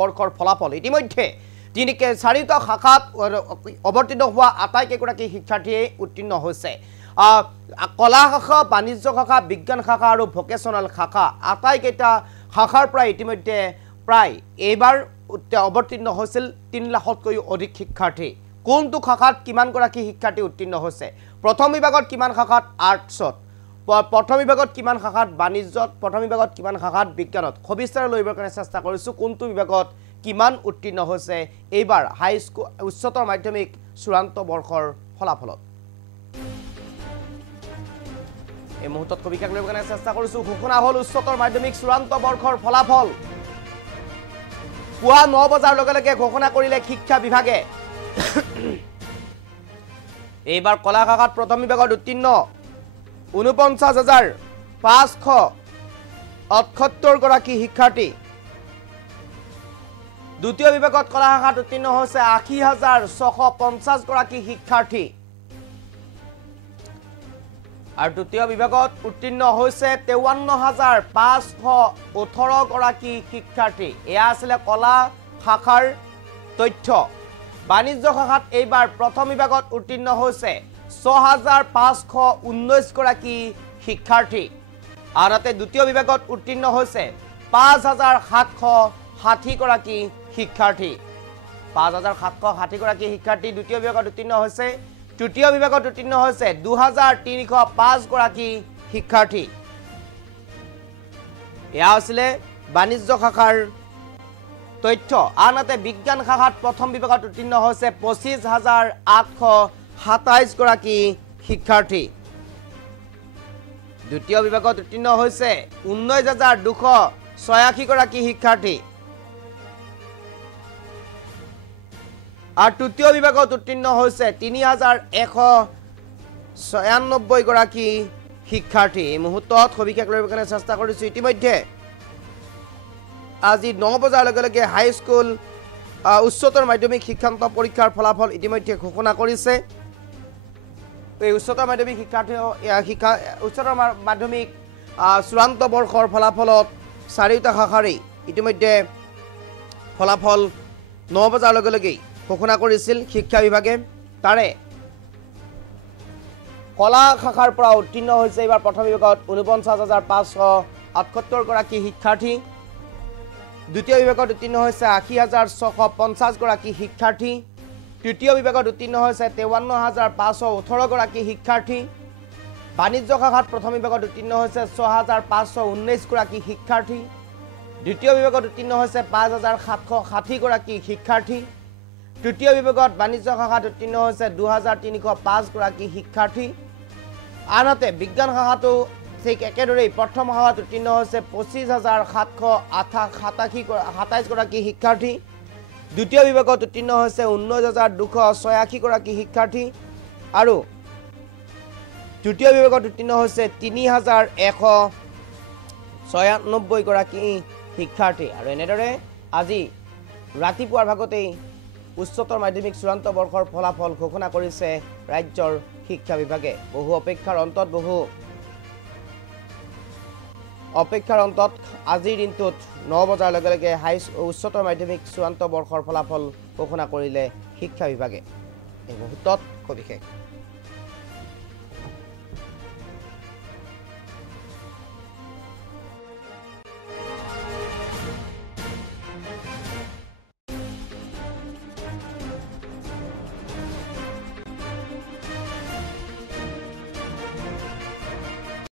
বৰ্ষৰ ফলাফল ইতিমধ্যে চাৰিটা শাখাত অৱতীৰ্ণ হোৱা আটাইকেইগৰাকী শিক্ষাৰ্থীয়ে উত্তীৰ্ণ হৈছে কলা শাখা বাণিজ্য শাখা বিজ্ঞান শাখা আৰু ভোকেশনাল শাখা আটাইকেইটা শাখাৰ পৰা ইতিমধ্যে প্ৰায় এইবাৰ অৱতীৰ্ণ হৈছিল ৩ লাখতকৈও অধিক শিক্ষাৰ্থী কোনটো শাখাত কিমানগৰাকী শিক্ষাৰ্থী উত্তীৰ্ণ হৈছে প্ৰথম বিভাগত কিমান শাখাত আৰ্টছত প্ৰথম বিভাগত কিমান শাখাত বাণিজ্যত প্ৰথম বিভাগত কিমান শাখাত বিজ্ঞানত খবিস্তাৰ লৈবৰ কাৰণে চেষ্টা কৰিছো কোনটো বিভাগত কিমান উত্তীৰ্ণ হৈছে এইবাৰ হাই স্কুল উচ্চতৰ মাধ্যমিক চূড়ান্ত বৰ্ষৰ ফলাফলত এই মুহূৰ্তত কবিকাক লৈবৰ কাৰণে চেষ্টা কৰিছো ঘোষণা হ'ল উচ্চতৰ মাধ্যমিক চূড়ান্ত বৰ্ষৰ ফলাফল পুৱা ৯ বজাৰ লগে লগে ঘোষণা কৰিলে শিক্ষা বিভাগে এইবাৰ কলা শাখাত প্ৰথম বিভাগত উত্তীৰ্ণ ৪৯,৫৭৮ গৰাকী শিক্ষাৰ্থী দ্বিতীয় বিভাগত কলা শাখাত উত্তীৰ্ণ হৈছে ৮০,৬৫০ গৰাকী শিক্ষাৰ্থী আৰু তৃতীয় বিভাগত উত্তীৰ্ণ হৈছে ৫৩,৫১৮ গৰাকী শিক্ষাৰ্থী এয়া আছিল কলা শাখাৰ তথ্য বাণিজ্য শাখাত এইবাৰ প্ৰথম বিভাগত উত্তীৰ্ণ হৈছে ৬,৫১৯ গৰাকী শিক্ষাৰ্থী আনহাতে দ্বিতীয় বিভাগত উত্তীৰ্ণ হৈছে ৫,৭৬০ গৰাকী শিক্ষাৰ্থী ৫,৭৬০ গৰাকী শিক্ষাৰ্থী দ্বিতীয় বিভাগত উত্তীৰ্ণ হৈছে তৃতীয় বিভাগত উত্তীৰ্ণ হৈছে ২,৩০৫ গৰাকী শিক্ষাৰ্থী এয়া আছিল বাণিজ্য শাখাৰ তথ্য আনহাতে বিজ্ঞান শাখাত প্ৰথম বিভাগত উত্তীৰ্ণ হৈছে ২৫,৮২৭ গৰাকী শিক্ষাৰ্থী দ্বিতীয় বিভাগত উত্তীৰ্ণ হৈছে ১৯,২৮৬ গৰাকী শিক্ষাৰ্থী আৰু তৃতীয় বিভাগত উত্তীৰ্ণ হৈছে ৩,১৯৬ গৰাকী শিক্ষাৰ্থী এই মুহূৰ্তত সবিশেষ লবৰ কাৰণে চেষ্টা কৰিছো ইতিমধ্যে আজি ৯ বজাৰ লগে লগে হাই স্কুল উচ্চতৰ মাধ্যমিক শিক্ষান্ত পৰীক্ষাৰ ফলাফল ইতিমধ্যে ঘোষণা কৰিছে এই উচ্চতৰ মাধ্যমিক উচ্চতৰ মাধ্যমিক চূড়ান্ত বৰ্ষৰ ফলাফলত চাৰিটা শাখাৰে ইতিমধ্যে ফলাফল ৯ বজাৰ লগে লগে ঘোষণা কৰিছিল শিক্ষা বিভাগে তাৰে কলা শাখাৰ পৰা উত্তীৰ্ণ হৈছে এইবাৰ প্ৰথম বিভাগত ৪৯,৫৭৮ গৰাকী শিক্ষাৰ্থী দ্বিতীয় বিভাগত উত্তীৰ্ণ হৈছে ৮০,৬৫০ গৰাকী শিক্ষাৰ্থী তৃতীয় বিভাগত উত্তীৰ্ণ হৈছে ৫৩,৫১৮ গৰাকী শিক্ষাৰ্থী বাণিজ্য শাখাত প্ৰথম বিভাগত উত্তীৰ্ণ হৈছে ৬,৫১৯ গৰাকী শিক্ষাৰ্থী দ্বিতীয় বিভাগত উত্তীৰ্ণ হৈছে ৫,৭৬০ গৰাকী শিক্ষাৰ্থী তৃতীয় বিভাগত বাণিজ্য শাখাত উত্তীৰ্ণ হৈছে ২,৩০৫ গৰাকী শিক্ষাৰ্থী আনহাতে বিজ্ঞান শাখাতো ঠিক একেদৰেই প্ৰথম শাখাত উত্তীৰ্ণ হৈছে ২৫,৮২৭ গৰাকী শিক্ষাৰ্থী দ্বিতীয় বিভাগত উত্তীৰ্ণ হৈছে ১৯,২৮৬ গৰাকী শিক্ষাৰ্থী আৰু তৃতীয় বিভাগত উত্তীৰ্ণ হৈছে ৩,১৯৬ গৰাকী শিক্ষাৰ্থী আৰু এনেদৰে আজি ৰাতিপুৱাৰ ভাগতেই উচ্চতৰ মাধ্যমিক চূড়ান্ত বৰ্ষৰ ফলাফল ঘোষণা কৰিছে ৰাজ্যৰ শিক্ষা বিভাগে বহু অপেক্ষাৰ অন্তত আজিৰ দিনটোত ৯ বজাৰ লগে লগে উচ্চতৰ মাধ্যমিক চূড়ান্ত বৰ্ষৰ ফলাফল ঘোষণা কৰিলে শিক্ষা বিভাগে এই মুহূৰ্তত সবিশেষ